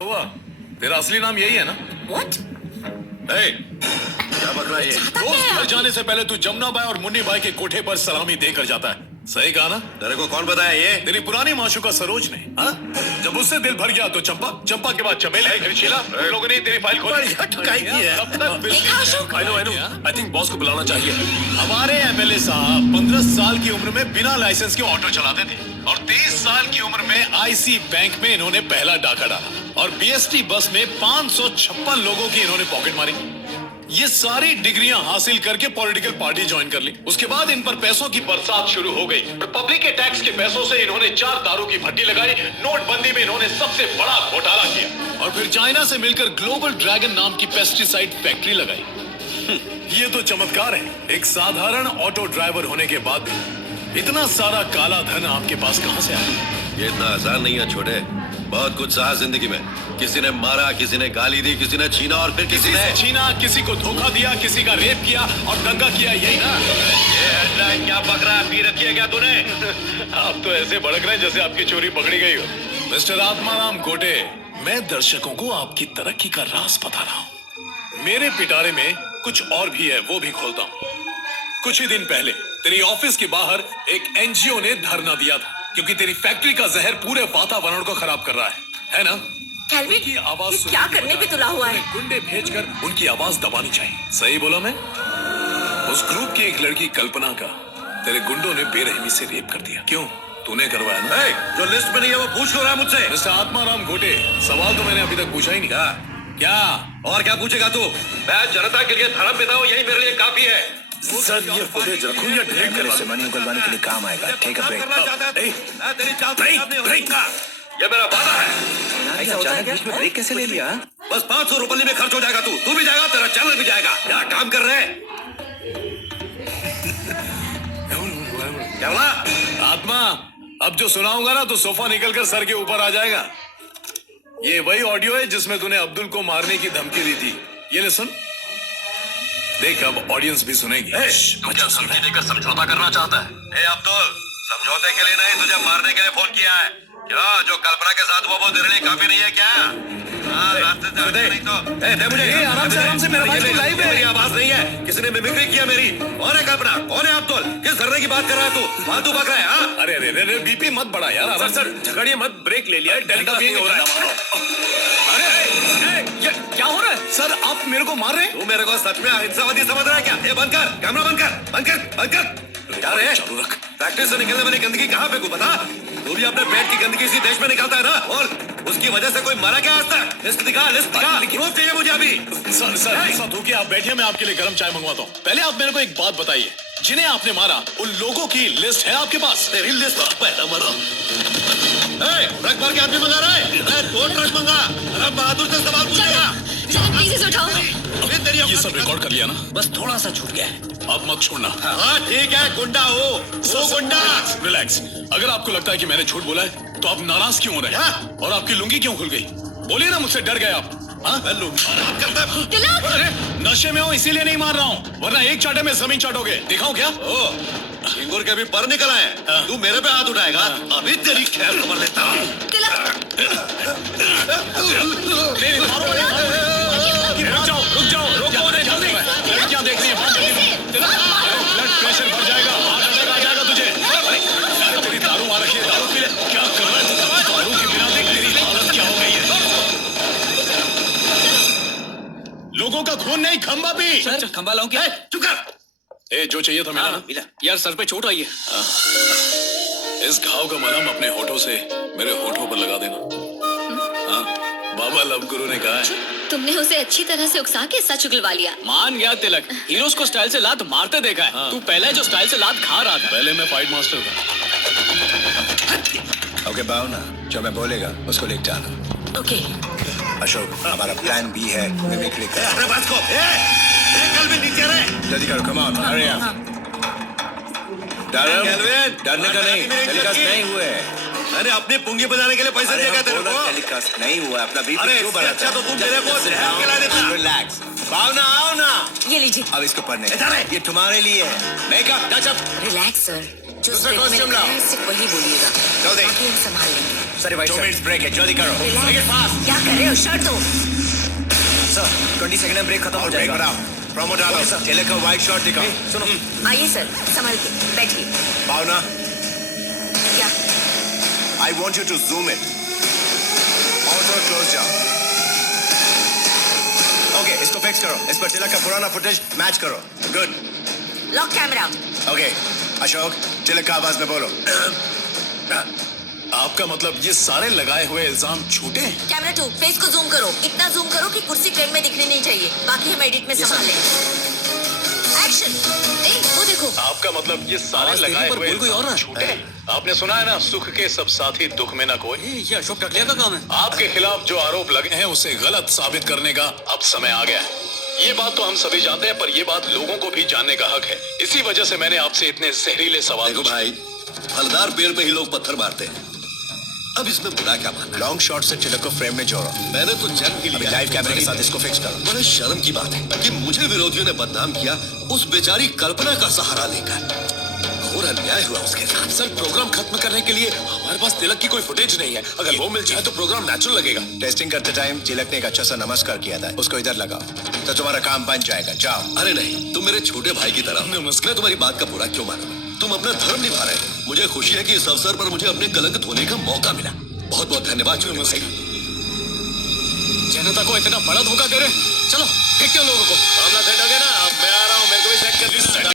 हुआ? तेरा असली नाम यही है ना? What? क्या बक रहा है ये? रोज घर जाने से पहले तू जमुना बाई और मुन्नी बाई के कोठे पर सलामी देकर जाता है। सही कहा ना? तेरे को कौन बताया ये? तेरी पुरानी माशूका सरोज ने। हाँ? जब उससे दिल भर गया तो चंपा, चंपा के बाद चमेली, फिर शीला। तुम लोगों ने तेरी फाइल खोली। I think बॉस को बुलाना चाहिए। हमारे एमएलए साहब 15 साल की उम्र में बिना लाइसेंस के ऑटो चलाते थे और 23 साल की उम्र में आईसी बैंक में इन्होंने पहला डाका डाला और बीएसटी बस में 556 लोगों की इन्होंने पॉकेट मारी। ये सारी डिग्रियां हासिल करके पॉलिटिकल पार्टी ज्वाइन कर ली। उसके बाद इन पर पैसों की बरसात शुरू हो गई। रिपब्लिक के टैक्स के पैसों से इन्होंने 4 दारू की भट्टी लगाई। नोटबंदी में इन्होंने सबसे बड़ा घोटाला किया और फिर चाइना से मिलकर ग्लोबल ड्रैगन नाम की पेस्टिसाइड फैक्ट्री लगाई। ये तो चमत्कार है। एक साधारण ऑटो ड्राइवर होने के बाद भी इतना सारा काला धन आपके पास कहां से आया? ये इतना आसान नहीं है छोटे। बहुत कुछ सहा जिंदगी में। किसी ने मारा, किसी ने गाली दी, किसी ने छीना और फिर किसी ने छीना, किसी को धोखा दिया, किसी का रेप किया और दंगा किया। यही ना? ये हेडलाइन क्या पक रहा है? पी रखी है क्या तूने? आप तो ऐसे भड़क रहे हैं जैसे आपकी चोरी पकड़ी गई हो। मिस्टर आत्माराम कोटे, मैं दर्शकों को आपकी तरक्की का राज बता रहा हूँ। मेरे पिटारे में कुछ और भी है, वो भी खोलता हूँ। कुछ ही दिन पहले तेरी ऑफिस के बाहर एक एनजीओ ने धरना दिया था क्योंकि तेरी फैक्ट्री का जहर पूरे वातावरण को खराब कर रहा है ना? कैल्विन, उनकी आवाज ये क्या करने पे तुला हुआ है? गुंडे भेजकर उनकी आवाज दबानी चाहिए। सही बोला मैं? उस ग्रुप की एक लड़की कल्पना का तेरे गुंडों ने बेरहमी से रेप कर दिया। क्यों? तूने करवाया ना? जो लिस्ट में नहीं है वो पूछ क्यों रहा है मुझसे? मिस्टर आत्माराम घोटे, सवाल तो मैंने अभी तक पूछा ही नहीं। क्या? और क्या पूछेगा तू? मैं जनता के लिए धर्म पिता हूँ, यही मेरे लिए काफी है। सर, ये फुटेज रखूं या डिलीट करूं? इससे मनी उगलवाने के लिए काम आएगा। Take a break. ब्रेक। ये मेरा वादा है। ऐसा अचानक बीच में ब्रेक कैसे ले लिया? बस 500 रुपये में खर्च हो जाएगा। तू भी जाएगा, तेरा चैनल भी जाएगा। क्या काम कर रहे हैं? क्या बोला? आत्मा, अब जो सुनाऊंगा ना तो सोफा निकलकर सर के ऊपर आ जाएगा। ये वही ऑडियो है जिसमें तूने अब्दुल को मारने की धमकी दी थी। ये ले सुन। देख, अब ऑडियंस भी सुनेगी। तू क्या धमकी देकर समझौता करना चाहता है? अब्दुल, समझौते के लिए नहीं, तुझे मारने के लिए फोन किया है। क्या जो कल्पना के साथ वो तेरे लिए काफी नहीं है क्या? रास्ते से हटके नहीं तो दे मुझे। आराम से मेरा भाई को लाइव है। मेरी आवाज नहीं है, किसी ने मिमिक्री किया मेरी। कौन है कल्पना? कौन है अब्दुल? किस धरने की बात कर रहा है तू? फालतू बक रहा है? हाँ? अरे बीपी मत बढ़ा यार। सर, झगड़िए मत, ब्रेक ले लिया है। टेलीकास्ट नहीं हो रहा है। अरे क्या हो रहा है? सर, आप मेरे को मार रहे हैं? तू मेरे को सच में अहिंसावादी समझ रहा है क्या? ये बंद कर, कैमरा बंद कर। क्या रे? चालू रख। फैक्ट्री से निकलने वाली गंदगी कहाँ फेंकू बता? तू भी अपने पेट की गंदगी इसी देश में निकालता है ना? बोल, उसकी वजह से कोई मरा क्या आज तक? लिस्ट दिखा। प्रूफ चाहिए मुझे अभी। सर ऐसा तो कि आप बैठिए, मैं आपके लिए गर्म चाय मंगवाता हूँ। पहले आप मेरे को एक बात बताइए, जिन्हें आपने मारा उन लोगों की लिस्ट है आपके पास? तेरी लिस्ट पहला मरो। ट्रक भर के आदमी मंगा रहा है? 2 ट्रक मंगा। अरे बहादुर से सवाल पूछेगा। प्लीज उठाओ। ये सब रिकॉर्ड कर लिया ना? बस थोड़ा सा छूट गया है। अब मत छोड़ना। हाँ ठीक है, गुंडा हो वो गुंडा। रिलैक्स। अगर आपको लगता है कि मैंने झूठ बोला है तो आप नाराज क्यों हो रहे हैं? और आपकी लुंगी क्यों खुल गई? बोलिए ना, मुझसे डर गए आप? अरे नशे में हो इसीलिए नहीं मार रहा हूँ, वरना एक चाटे में जमीन चाटोगे। दिखाऊं क्या? इंगूर के भी पर निकल आए। तू मेरे पे हाथ उठाएगा? अभी तेरी खैर खबर लेता हूँ। रुक जाओ, जल्दी। लड़कियां देख रही हैं, ब्लड प्रेशर बढ़ जाएगा, हार्ट अटैक आ जाएगा तुझे। अरे तेरी दारू आ रखी है, दारू पी ले। क्या कर रहा है? दारू के बिना देख तेरी हालत क्या हो गई है। लोगों का खून नहीं, खंबा पी। सर, खंबा लाऊं क्या? चुप कर। जो चाहिए था मिला ना? मिला। यार, सर पे चोट आई है। इस घाव का मलहम अपने होठों से मेरे होठों पर लगा देना। बाबा लव गुरु ने कहा है। तुमने उसे अच्छी तरह से उकसा के सच उगलवा लिया। मान गया तिलक, हीरोज को स्टाइल से लात मारते देखा है। तू पहले जो स्टाइल से लात खा रहा था। पहले मैं फाइट मास्टर था। ओके भावना, जो मैं बोलेगा उसको लिख डालो। ओके। अशोक, हमारा प्लान बी है मिमिक्री का। अपने बात को कल भी नीचे रहे। जल्दी करो, कम ऑन, हरी अप। डरने का नहीं, टेलीकास्ट नहीं हुए। मैंने अपनी पुंगी बजाने के लिए पैसे दिए क्या तेरे को? टेलीकास्ट नहीं हुआ, अपना बीपी अरे क्यों बढ़ाता अच्छा तो तुम मेरे को ध्यान खिला देता। रिलैक्स, भावना आओ ना। ये लीजिए। अब इसको पढ़ने, ये तुम्हारे लिए है। Makeup, touch-up. रिलैक्स सर, जो दूसरा स्क्रिप्ट में costume लिखा लाओ। है सिर्फ वही बोलिएगा, जल्दी। बाकी हम संभाल लेंगे। सॉरी भाई 2 मिनट्स ब्रेक है, जल्दी करो। क्या कर रहे हो? शर्ट दो। सर 20 सेकंड में ब्रेक खत्म हो जाएगा। ब्रेक बनाओ, प्रोमो डालो, तिलक का वाइट शॉट दिखाओ। सुनो आइए सर, संभल के बैठिए। भावना, क्या? I want you to zoom in. Auto close down. Okay, इसको फिक्स करो। इस पर तिलक का पुराना फुटेज मैच करो। Good. Lock camera. Okay, Ashok Tilak का आवाज में बोलो। आपका मतलब ये सारे लगाए हुए इल्जाम झूठे हैं? कैमरा 2, फेस को जूम करो। इतना जूम करो कि कुर्सी फ्रेम में दिखनी नहीं चाहिए। बाकी हम एडिट में संभाल लेंगे। एक्शन। वो देखो। आपका मतलब ये सारे आवाज लगाए तेरी पर हुए बोल कोई और इल्जाम रहा है। झूठे हैं? आपने सुना है ना, सुख के सब साथी दुख में ना कोई। ये अशोक टकलिया का काम है। आपके खिलाफ जो आरोप लगे हैं उसे गलत साबित करने का अब समय आ गया है। ये बात तो हम सभी जानते हैं, पर ये बात लोगों को भी जानने का हक है। इसी वजह से मैंने आपसे इतने जहरीले सवाल देखो पूछे। भाई, फलदार पेड़ पे ही लोग पत्थर मारते हैं। अब इसमें बुरा क्या मानना? लॉन्ग शॉट से तिलक को फ्रेम में जोड़ो। मैंने तो जन्म के अभी लिए लाइव कैमरे के साथ इसको फिक्स करो। बड़े शर्म की बात है कि मुझे विरोधियों ने बदनाम किया उस बेचारी कल्पना का सहारा लेकर। घोर अन्याय हुआ उसके साथ। सर, प्रोग्राम खत्म करने के लिए हमारे पास तिलक की कोई फुटेज नहीं है। अगर वो मिल जाए तो प्रोग्राम नेचुरल लगेगा। टेस्टिंग करते टाइम तिलक ने एक अच्छा सा नमस्कार किया था, उसको इधर लगाओ तो तुम्हारा काम बन जाएगा। जाओ। अरे नहीं, तुम मेरे छोटे भाई की तरह। मैं तुम्हारी बात का बुरा क्यों मानूं? तुम अपना धर्म निभा रहे हो। मुझे खुशी है कि इस अवसर पर मुझे अपने कलंक धोने का मौका मिला। बहुत बहुत धन्यवाद छोटे भाई। जनता को इतना बड़ा धोखा दे रहे। चलो फेंकते हो लोगों को। मामला सेट हो गया ना? अब मैं आ रहा हूँ, मेरे को भी सेट कर देना।